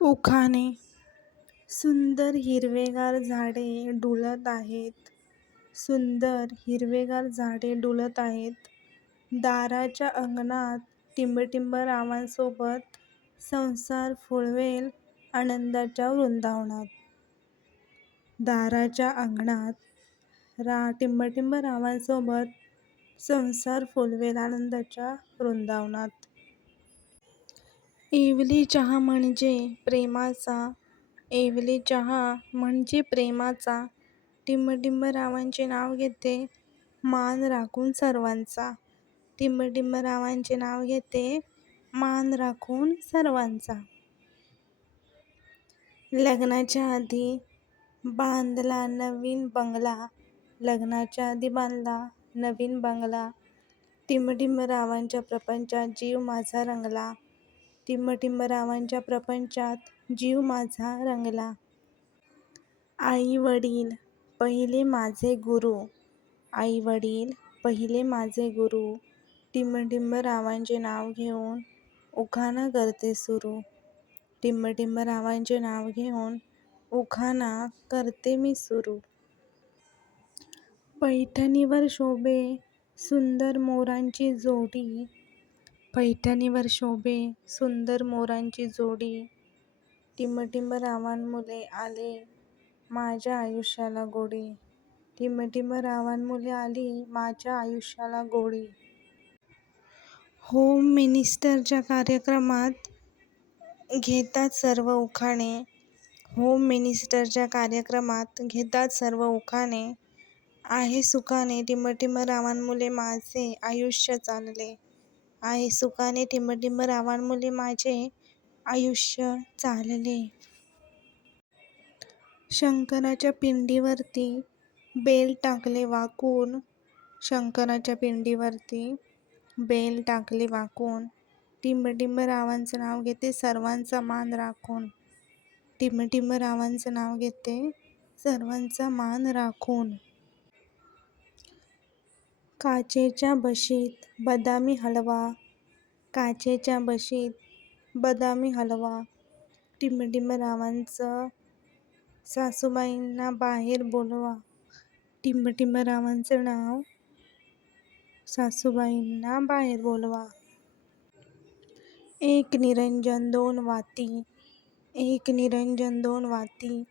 उखाणे. सुंदर हिरवेगार झाडे डुलत आहेत. सुंदर हिरवेगार झाडे डुलत आहेत. दाराच्या अंगणात टिंबटिंब रावांसोबत संसार फुलवेल आनंदाच्या वृंदावनात. दाराच्या अंगणात टिंबटिंब रावांसोबत संसार फुलवेल आनंदाच्या वृंदावनात. येवले चहा म्हणजे प्रेमाचा, येवले चहा म्हणजे प्रेमाचा. टिंबटिंब रावांचे नाव घेते मान राखून सर्वांचा. टिंबटिंब रावांचे नाव घेते मान राखून सर्वांचा. लग्नाच्या आधी बांधला नवीन बंगला, लग्नाच्या आधी बांधला नवीन बंगला. टिंबटिंब रावांच्या प्रपंचात जीव माझा रंगला, टिंबटिंब रावांच्या प्रपंचात जीव माझा रंगला. आई वडील पहिले माझे गुरु, आई वडील पहिले माझे गुरु. टिंबटिंब रावांचे नाव घेऊन उखाणा करते सुरू, टिंबटिंब रावांचे नाव घेऊन उखाणा करते मी सुरू. पैठणीवर शोभे सुंदर मोरांची जोडी, पैठणीवर शोभे सुंदर मोरांची जोडी. टिंबटिंब रावांमुळे आली माझ्या आयुष्याला गोडी, टिंबटिंब रावांमुळे आली माझ्या आयुष्याला गोडी. होम मिनिस्टरच्या कार्यक्रमात घेतात सर्व उखाणे, होम मिनिस्टरच्या कार्यक्रमात घेतात सर्व उखाणे. आहे सुखाने टिंबटिंब रावांमुळे माझे आयुष्य चालले, आहे सुखाने टिंबटिंब रावांमुळे माझे आयुष्य चालले. शंकराच्या पिंडीवरती बेल टाकले वाकून, शंकराच्या पिंडीवरती बेल टाकले वाकून. टिंबटिंब रावांचं नाव घेते सर्वांचा मान राखून, टिंबटिंब रावांचं नाव घेते सर्वांचा मान राखून. काचेच्या बशीत बदामी हलवा, काचेच्या बशीत बदामी हलवा. टिंबटिंब रावांचं सासूबाईंना बाहेर बोलवा, टिंबटिंब रावांचं नाव सासूबाईंना बाहेर बोलवा. एक निरंजन दोन वाती, एक निरंजन दोन वाती,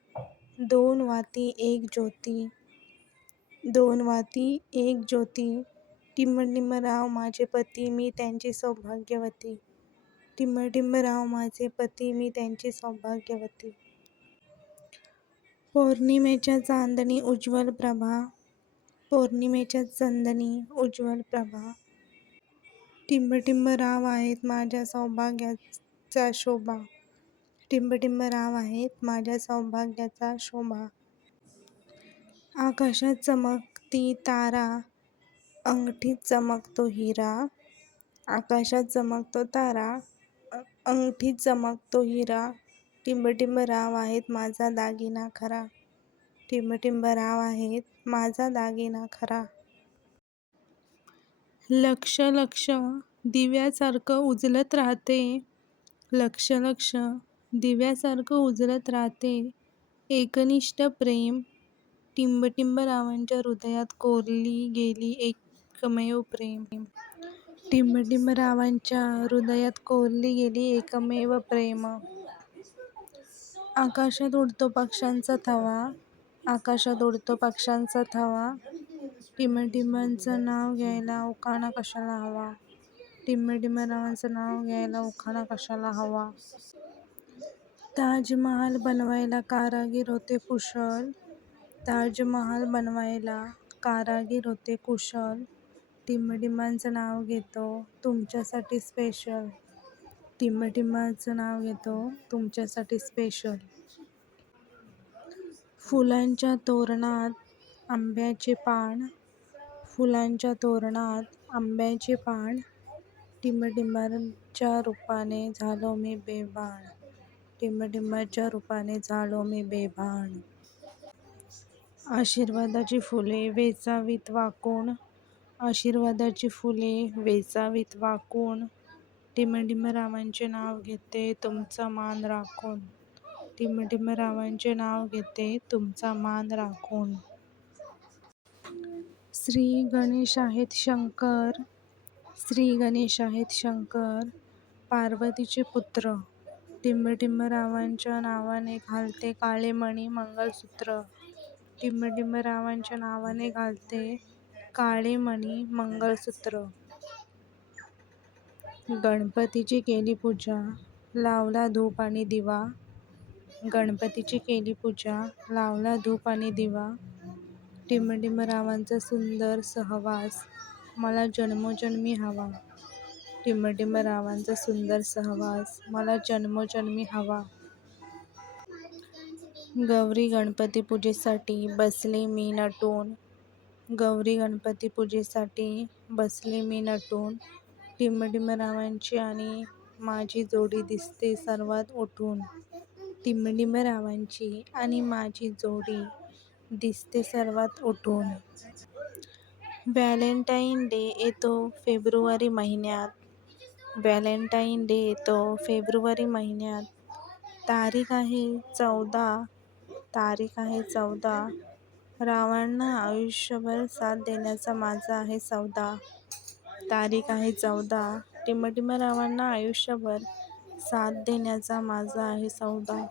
दोन वाती एक ज्योती, दोन वाती एक ज्योती. टिंबटिंब राव माझे पती मी त्यांची सौभाग्यवती, टिंबटिंब राव माझे पती मी त्यांची सौभाग्यवती. पौर्णिमेच्या चांदणी उज्ज्वल प्रभा, पौर्णिमेच्या चांदणी उज्ज्वल प्रभा. टिंबटिंब राव आहेत माझ्या सौभाग्याचा शोभा, टिंबटिंब राव आहेत माझ्या सौभाग्याचा शोभा. आकाशात चमकती तारा, अंगठीत चमकतो हिरा, आकाशात चमकतो तारा, अंगठीत चमकतो हिरा. टिंबटिंब राव आहेत माझा दागिना खरा, टिंबटिंब राव आहेत माझा दागिना खरा. लक्ष लक्ष दिव्यासारखं उजळत राहते, लक्ष लक्ष दिव्यासारखं उजळत राहते. एकनिष्ठ प्रेम टिंबटिंब रावांच्या हृदयात कोरली गेली एकमेव प्रेम, टिंबटिंब रावांच्या हृदयात कोरली गेली एकमेव प्रेम. आकाशात उडतो पक्ष्यांचा थवा, आकाशात उडतो पक्ष्यांचा थवा. टिंबटिंबांचं नाव घ्यायला उखाणा कशाला हवा, टिंबटिंब रावांचं नाव घ्यायला उखाणा कशाला हवा. ताजमहाल बनवायला कारागीर होते कुशल, ताजमहाल बनवायला कारागीर होते कुशल. टिंबटिंबांचं नाव घेतो तुमच्यासाठी स्पेशल, टिंबटिंबांचं नाव घेतो तुमच्यासाठी स्पेशल. फुलांच्या तोरणात आंब्याचे पान, फुलांच्या तोरणात आंब्याचे पान. टिंबटिंबाच्या रूपाने झालो मी बेभान, टिंबटिंबाच्या रूपाने झालो मी बेभान. आशीर्वादाची फुले वेचावीत वाकून, आशीर्वादाची फुले वेचावीत वाकून. टिंबटिंब रावांचे नाव घेते तुमचा मान राखून. टिम टिम रावांचे नाव घेते तुमचा मान राखून. श्री गणेश आहेत शंकर, श्री गणेश आहेत शंकर, पार्वतीचे पुत्र. टिम टिम रावांच्या नावाने घालते काळे मणी मंगळसूत्र. टिम टिम रावांच्या नावाने घालते काळे मणी मंगळसूत्र. गणपतीची केली पूजा, लावला धूप आणि दिवा. गणपतीची केली पूजा, लावला धूप आणि दिवा. टिम टिम रावांचा सुंदर सहवास मला जन्मोजन्मी हवा. टिम टिम रावांचा सुंदर सहवास मला जन्मोजन्मी हवा. गौरी गणपती पूजेसाठी बसले मी नटून. गौरी गणपती पूजेसाठी बसले मी नटून. टिम टिम रावांची आणि माझी जोडी दिसते सर्वात उठून. टिम टिम रावांची आणि माझी जोडी दिसते सर्वात उठून. व्हॅलेंटाईन डे येतो फेब्रुवारी महिन्यात. व्हॅलेंटाईन डे येतो फेब्रुवारी महिन्यात. तारीख आहे 14, तारीख आहे 14. रावांना आयुष्यभर साथ देण्याचा माझा आहे सौदा. तारीख आहे 14. टिम टिम रावांना आयुष्यभर साथ देण्याचा माझा आहे सौदा.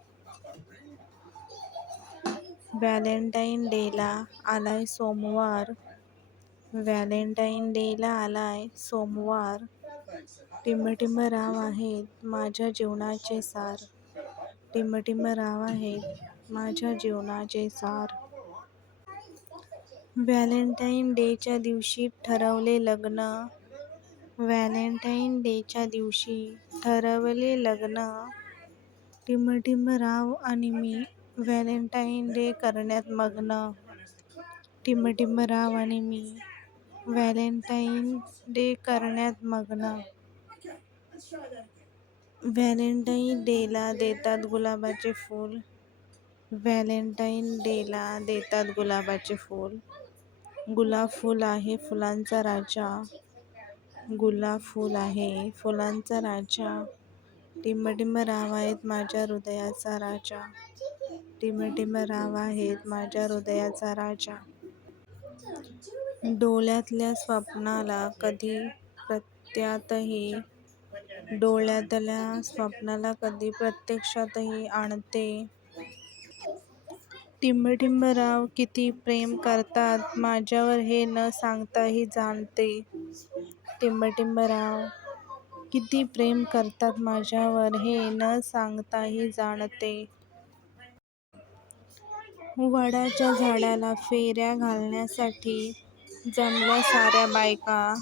व्हॅलेंटाईन डेला आलाय सोमवार. व्हॅलेंटाईन डेला आलाय सोमवार. टिम टिम राव आहेत माझ्या जीवनाचे सार. टिम टिम राव आहेत माझ्या जीवनाचे सार. व्हॅलेंटाईन डेच्या दिवशी ठरवले लग्न. व्हॅलेंटाईन डेच्या दिवशी ठरवले लग्न. टिम टिम राव आणि मी व्हॅलेंटाईन डे करण्यात मग्न. टिम टिम राव आणि मी व्हॅलेंटाईन डे करण्यात मग्न. व्हॅलेंटाईन डेला देतात गुलाबाचे फूल. व्हॅलेंटाईन डेला देतात गुलाबाचे फूल. गुलाब फूल आहे फुलांचा राजा. गुलाब फूल आहे फुलांचा राजा. टिम टिम राव आहेत माझ्या हृदयाचा राजा. टिम टिम राव आहेत माझ्या हृदयाचा राजा. डोळ्यातल्या स्वप्नाला कधी प्रत्यातही, डोळ्यातल्या स्वप्नाला कधी प्रत्यक्षातही आणते. टिम टिम राव किती प्रेम करतात माझ्यावर हे न सांगताही जाणते. टिम टिम राव किती प्रेम करतात माझ्यावर हे न सांगताही जाणते. वडाच्या झाडाला फेऱ्या घालण्यासाठी जमल्या साऱ्या बायका.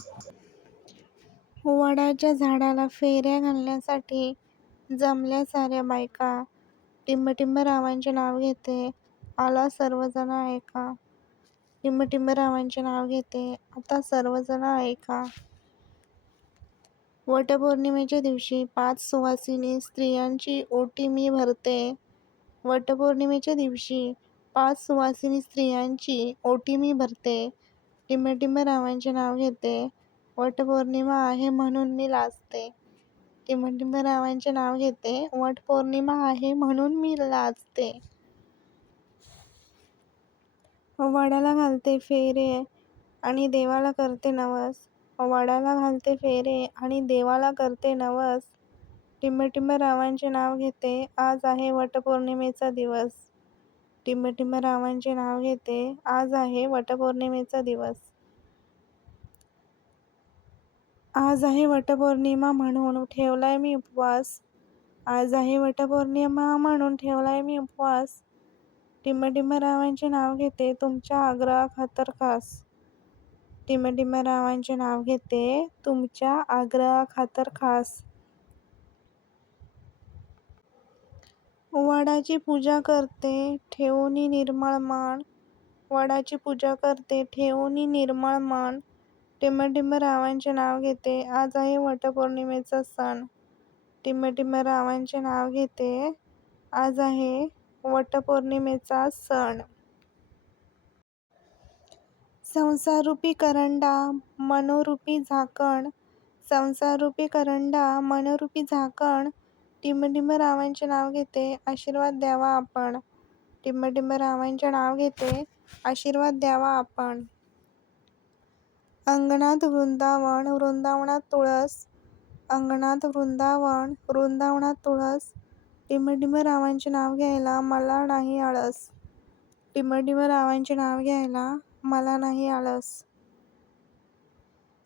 वडाच्या झाडाला फेऱ्या घालण्यासाठी जमल्या साऱ्या बायका. टिम टिम रावांचे नाव घेते आला सर्वजण ऐका. टिम टिम रावांचे नाव घेते आता सर्वजण ऐका. वटपौर्णिमेच्या दिवशी 5 सुवासिनी स्त्रियांची ओटी मी भरते. वटपौर्णिमेच्या दिवशी 5 सुवासिनी स्त्रियांची ओटी मी भरते. टिम टिम रावांचे नाव घेते वटपौर्णिमा आहे म्हणून मी लाजते. टिम टिम रावांचे नाव घेते वटपौर्णिमा आहे म्हणून मी लाजते. वडाला घालते फेरे आणि देवाला करते नवस. वडाला घालते फेरे आणि देवाला करते नवस. टिम टिम रावांचे नाव घेते आज आहे वटपौर्णिमेचा दिवस. टिम टिम रावांचे नाव घेते आज आहे वटपौर्णिमेचा दिवस. आज आहे वटपौर्णिमा म्हणून ठेवलाय मी उपवास. आज आहे वटपौर्णिमा म्हणून ठेवलाय मी उपवास. टिम टिम रावांचे नाव घेते तुमच्या आग्रहाखातर खास. टिम टिम रावांचे नाव घेते तुमच्या आग्रहाखातर खास. वडाची पूजा करते ठेवूनी निर्मळ मन. वडाची पूजा करते ठेवूनी निर्मळ मन. टिम टिम रावांचे नाव घेते आज आहे वटपौर्णिमेचा सण. टिम टिम रावांचे नाव घेते आज आहे वटपौर्णिमेचा सण. संसाररूपी करंडा मनोरूपी झाकण. संसाररूपी करंडा मनोरूपी झाकण. टिमटिम रावांचे नाव घेते, आशीर्वाद द्यावा आपण. टिमटिम रावांचे नाव घेते, आशीर्वाद द्यावा आपण. अंगणात वृंदावन, वृंदावनात तुळस. अंगणात वृंदावन, वृंदावनात तुळस. टिमटिम रावांचे नाव घ्यायला मला नाही आळस. टिमटिम रावांचे नाव घ्यायला मला नाही आळस.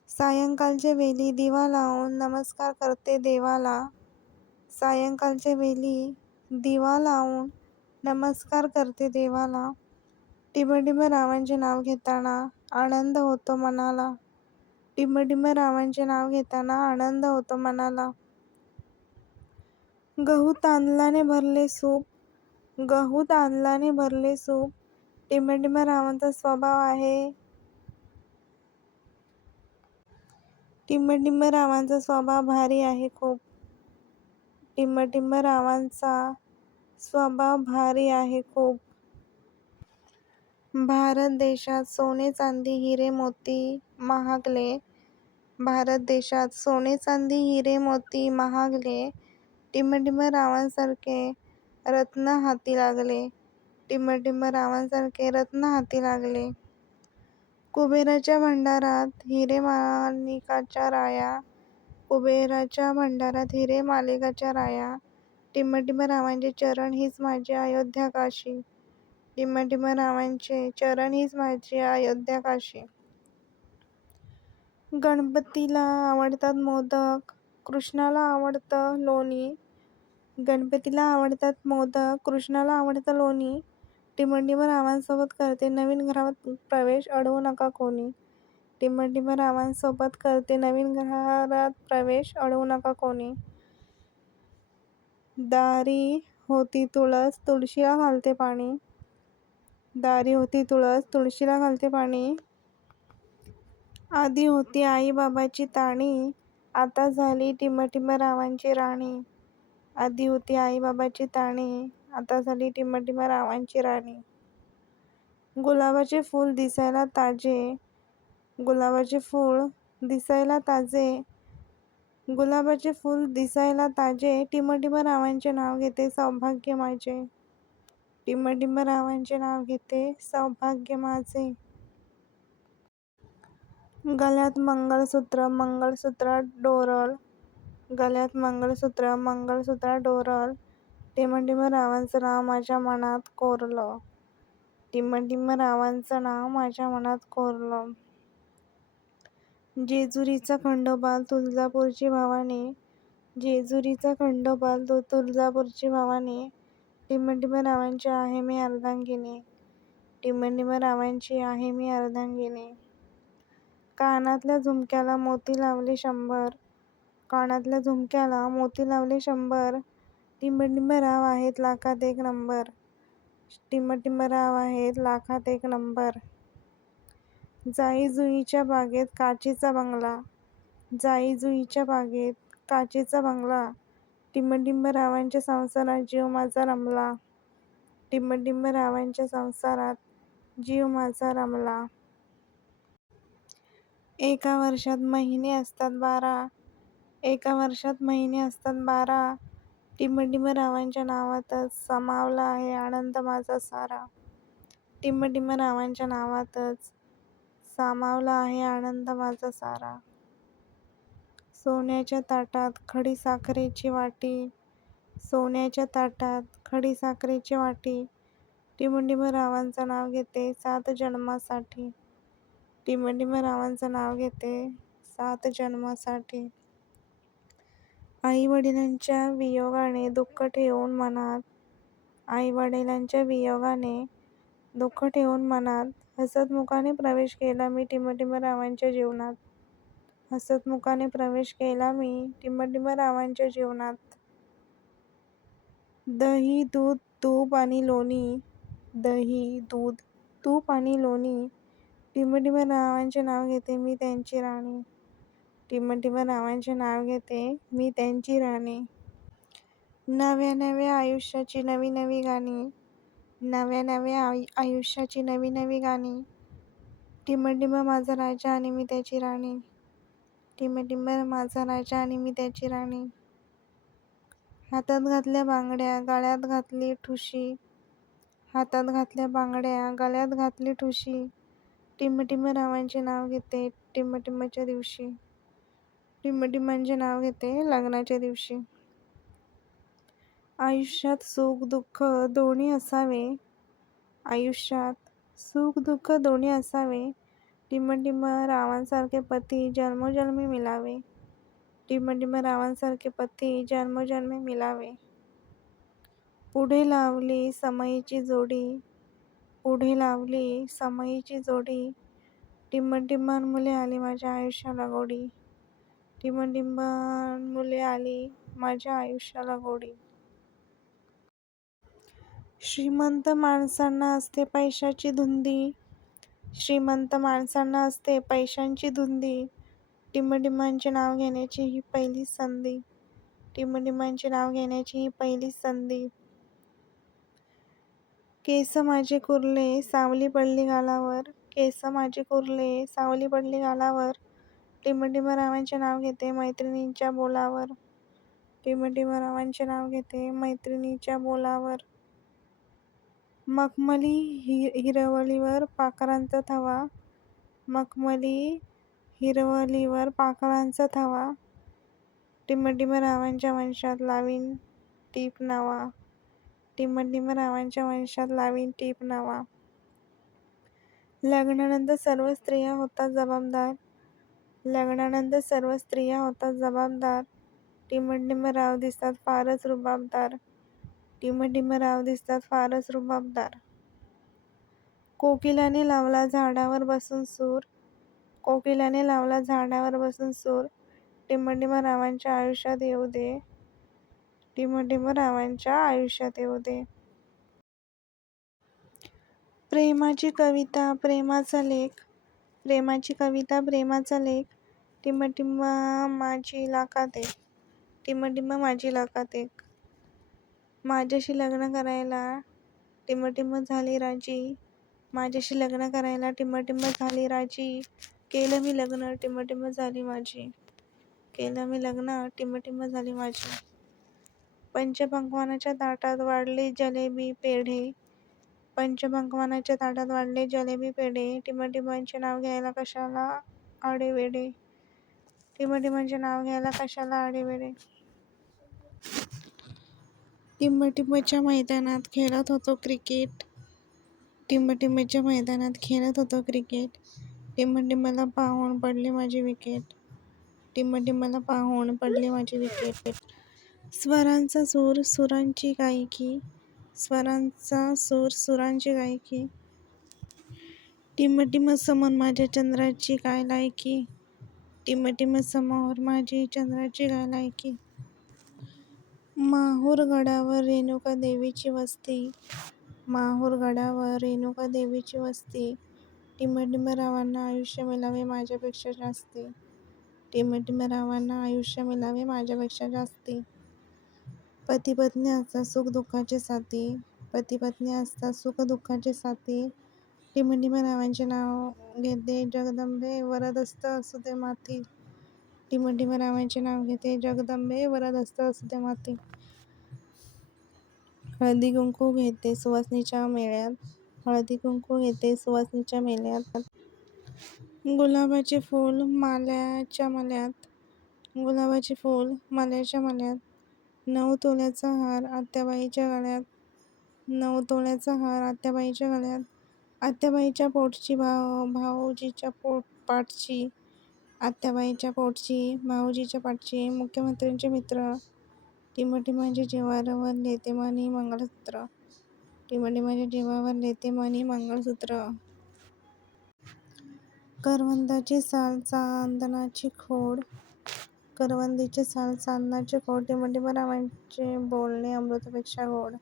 सायंकाळच्या वेळी दिवा लावून नमस्कार करते देवाला. सायंकाळच्या वेळी दिवा लावून नमस्कार करते देवाला. टिमटिम रावांचे नाव घेताना आनंद होतो मनाला. टिमटिम रावांचे नाव घेताना आनंद होतो मनाला. गहू तांदळाने भरले सूप. गहू तांदळाने भरले सूप. टिमटिम रावांचा स्वभाव आहे. टिमटिम रावांचा स्वभाव भारी आहे खूप. टिमटिम रावांचा स्वभाव भारी आहे खूप. भारत देशात सोने चांदी हिरे मोती महागले. भारत देशात सोने चांदी हिरे मोती महागले. टिमटिम रावांसारखे रत्न हाती लागले. टिमटिम रावांसारखे रत्न हाती लागले. कुबेराच्या भंडारात हिरे माणिकाच्या राया. कुबेराच्या भंडारात हिरे माणिकाच्या राया. टिमटिम रावांचे चरण हीच माझी अयोध्या काशी. टिमटिम रावांचे चरण हीच माझी अयोध्या काशी. गणपतीला आवडतात मोदक, कृष्णाला आवडतं लोणी. गणपतीला आवडतात मोदक, कृष्णाला आवडतं लोणी. टिमटिम रावांसोबत करते नवीन घरात प्रवेश, अडवू नका कोणी. टिमटिम रावांसोबत करते नवीन घरात प्रवेश, अडवू नका कोणी. दारी होती तुळस, तुळशीला घालते पाणी. दारी होती तुळस, तुळशीला घालते पाणी. आधी होती आई बाबाची ताणी, आता झाली टिमटिम रावांची राणी. आधी होती आई बाबाची ताणी, आता झाली टिमटिम रावांची राणी. गुलाबाचे फूल दिसायला ताजे. गुलाबाचे फूल दिसायला ताजे. गुलाबाचे फूल दिसायला ताजे. टिमटिम रावांचे नाव घेते सौभाग्य माझे. टिमटिम रावांचे नाव घेते सौभाग्य माझे. गळ्यात मंगळसूत्र, मंगळसूत्रात डोरल. गळ्यात मंगळसूत्र, मंगळसूत्रात डोरल. टिमटिम रावांचं नाव माझ्या मनात कोरलं. टिमटिम रावांचं नाव माझ्या मनात कोरलं. जेजुरीचा खंडोबा, तुळजापूरची भवानी. जेजुरीचा खंडोबा, तुळजापूरची भवानी. टिमटिम रावांची आहे मी अर्धांगिनी. टिमटिम रावांची आहे मी अर्धांगिनी. कानातल्या झुमक्याला मोती लावले 100. कानातल्या झुमक्याला मोती लावले 100. टिमटिम राव आहेत लाखात एक नंबर. टिमटिम राव आहेत लाखात एक नंबर. जाई जुईच्या बागेत काचेचा बंगला. जाई जुईच्या बागेत काचेचा बंगला. टिमटिम रावांच्या संसारात जीव माझा रमला. टिमटिम रावांच्या संसारात जीव माझा रमला. एका वर्षात महिने असतात 12. एका वर्षात महिने असतात 12. टिमटिम रावांच्या नावातच सामावला आहे आनंद माझा सारा. टिमटिम रावांच्या नावातच सामावला आहे आनंद माझा सारा. सोन्याच्या ताटात खडी साखरेची वाटी. सोन्याच्या ताटात खडी साखरेची वाटी. टिमटिम रावांचं नाव घेते 7 जन्मासाठी. टिमटिम रावांचं नाव घेते 7 जन्मासाठी. आई वडिलांच्या वियोगाने दुःख ठेवून मनात. आई वडिलांच्या वियोगाने दुःख ठेवून मनात. हसतमुखाने प्रवेश केला मी टिमटिम रावांच्या जीवनात. हसतमुखाने प्रवेश केला मी टिमटिम रावांच्या जीवनात. दही, दूध, तूप आणि लोणी. दही, दूध, तूप आणि लोणी. टिमटिम रावांचे नाव घेते मी त्यांची राणी. टिमटिम रावांचे नाव घेते मी त्यांची राणी. नव्या नव्या आयुष्याची नवी नवी गाणी. नव्या नव्या आयुष्याची नवी नवी गाणी. टिमटिम माझा राजा आणि मी त्याची राणी. टिमटिम माझा राजा आणि मी त्याची राणी. हातात घातल्या बांगड्या, गळ्यात घातली ठुशी. हातात घातल्या बांगड्या, गळ्यात घातली ठुशी. टिम रावांचे नाव घेते टिमच्या दिवशी. टिमटिमांचे नाव घेते लग्नाच्या दिवशी. आयुष्यात सुख दुःख दोन्ही असावे. आयुष्यात सुख दुःख दोन्ही असावे. टिम रावांसारखे पती जन्मोजन्मी मिळावे. टिम रावांसारखे पती जन्मोजन्मी मिळावे. पुढे लावली समईची जोडी. पुढे लावली समईची जोडी. टिममुले आली माझ्या आयुष्याला गोडी. टिममुले आली माझ्या आयुष्याला गोडी. श्रीमंत माणसांना असते पैशाची धुंदी. श्रीमंत माणसांना असते पैशांची धुंदी. टिमटिमांचे नाव घेण्याची ही पहिली संधी. टिमटिमांचे नाव घेण्याची ही पहिली संधी. केस माझे कुरले सावली पडली गालावर. केस माझे कुरले सावली पडली गालावर. टिम रावांचे नाव घेते मैत्रिणींच्या बोलावर. टिम रावांचे नाव घेते मैत्रिणीच्या बोलावर. मखमली हिरवलीवर पाखरांचा थवा. मखमली हिरवलीवर पाखरांचा थवा. टिम रावांच्या वंशात लावीन टीप नावा. टिम रावांच्या वंशात लावीन टीप नावा. लग्नानंतर सर्व स्त्रिया होतात जबाबदार. लग्नानंतर सर्व स्त्रिया होतात जबाबदार. टिम राव दिसतात फारच रुबाबदार. टिम राव दिसतात फारच रुबाबदार. कोकिलाने लावला झाडावर बसून सूर. कोकिलाने लावला झाडावर बसून सूर. टिम रावांच्या आयुष्यात येऊ दे. टिम रावांच्या आयुष्यात येऊ दे. प्रेमाची कविता प्रेमाचा लेख. प्रेमाची कविता प्रेमाचा लेख. टिम माझी लाखात एक. टिम माझी लाखात एक. माझ्याशी लग्न करायला टिम झाली राजी. माझ्याशी लग्न करायला टिम झाली राजी. केलं मी लग्न टिम झाली माझी. केलं मी लग्न टिम झाली माझी. पंचपक्वान्नाच्या ताटात वाढले जलेबी पेढे. पंचपक्वान्नाच्या ताटात वाढले जलेबी पेढे. टिमचे नाव घ्यायला कशाला आडेवेडे. टिमचे नाव घ्यायला कशाला आडेवेडे. टिमच्या मैदानात खेळत होतो क्रिकेट. टिमच्या मैदानात खेळत होतो क्रिकेट. टिमला पाहून पडली माझी विकेट. टिमला पाहून पडली माझी विकेट. स्वरांचा सूर सुरांची गायकी. स्वरांचा सूर सुरांची गायकी. टिम समोर माझ्या चंद्राची काय लायकी. टिम समोर माझी चंद्राची काय लायकी. माहूर गडावर रेणुका देवीची वस्ती. माहूर गडावर रेणुका देवीची वस्ती. टिम रावांना आयुष्य मिळावे माझ्यापेक्षा जास्ती. टिम रावांना आयुष्य मिळावे माझ्यापेक्षा जास्ती. पती पत्नी असतात सुख दुःखाचे साथी. पती पत्नी असतात सुख दुःखाचे साथी. टिम रावांचे नाव घेते जगदंबे वरदहस्त असू दे माती. टिम रावांचे नाव घेते जगदंबे वरदहस्त असू दे माती. हळदी कुंकू घेते सुवासिनीच्या मेळ्यात. हळदी कुंकू घेते सुवासिनीच्या मेळ्यात. गुलाबाचे फूल माल्याच्या मल्यात. गुलाबाचे फूल माल्याच्या मल्यात. 9 तोळ्याचा हार आत्याबाईच्या गळ्यात. 9 तोळ्याचा हार आत्याबाईच्या गळ्यात. आत्याबाईच्या पोटची भाऊजीच्या पाठची. आत्याबाईच्या पोटची भाऊजीच्या पाठची. मुख्यमंत्र्यांचे मित्र. टिमच्या जीवावर लेते मणी मंगळसूत्र. टिमच्या जीवावर लेते मणी मंगळसूत्र. करवंदाची साल चांदणाची खोड. करवंदीची साल चांदणाची खोड. टिम रावांचे बोलणे अमृतापेक्षा गोड.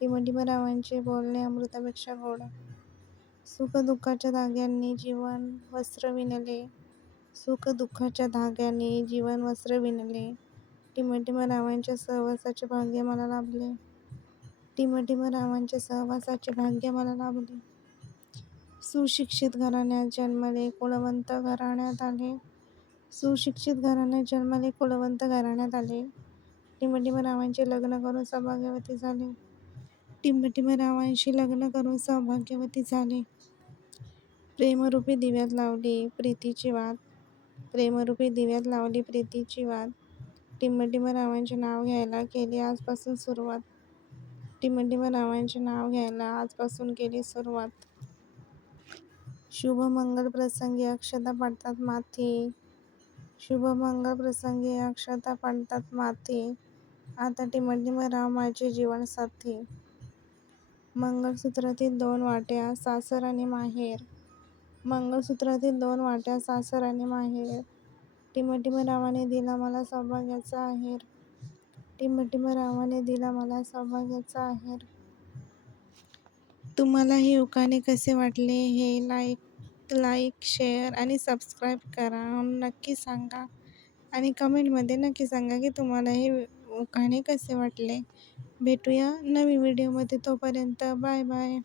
टिम रावांचे बोलणे अमृतापेक्षा गोड. सुख दुःखाच्या धाग्यांनी जीवन वस्त्र विणले. सुख दुःखाच्या धाग्यांनी जीवन वस्त्र विणले. टिम रावांच्या सहवासाचे भाग्य मला लाभले. टिम रावांच्या सहवासाचे भाग्य मला लाभले. सुशिक्षित घराण्यात जन्मले कुलवंत घराण्यात आले. सुशिक्षित घराण्यात जन्मले कुलवंत घराण्यात आले. टिंबटिंबरावांचे लग्न करून सौभाग्यवती झाले. टिंबटिंबरावांशी लग्न करून सौभाग्यवती झाले. प्रेमरूपी दिव्यात लावली प्रीतीची वात. प्रेमरूपी दिव्यात लावली प्रीतीची वात. टिंबटिंबरावांचे नाव घ्यायला केली आजपासून सुरुवात. टिंबटिंबरावांचे नाव घ्यायला आजपासून केली सुरुवात. शुभमंगल प्रसंगी अक्षता पडतात माथी. शुभमंगल प्रसंगी अक्षता पडतात माथी. आता टिंबटिंबराव माझे जीवनसाथी. मंगळसूत्रातील 2 वाट्या सासर आणि माहेर. मंगळसूत्रातील 2 वाट्या सासर आणि माहेर. टिंबटिंबरावाने दिला मला सौभाग्याचा आहेर. टिंबटिंबरावाने दिला मला सौभाग्याचा आहेर. तुम्हाला हे उखाणे कसे वाटले हे लाईक, शेअर आणि सबस्क्राईब करा. नक्की सांगा आणि कमेंटमध्ये नक्की सांगा की तुम्हाला हे उखाणे कसे वाटले. भेटूया नवीन व्हिडिओमध्ये. तोपर्यंत बाय बाय.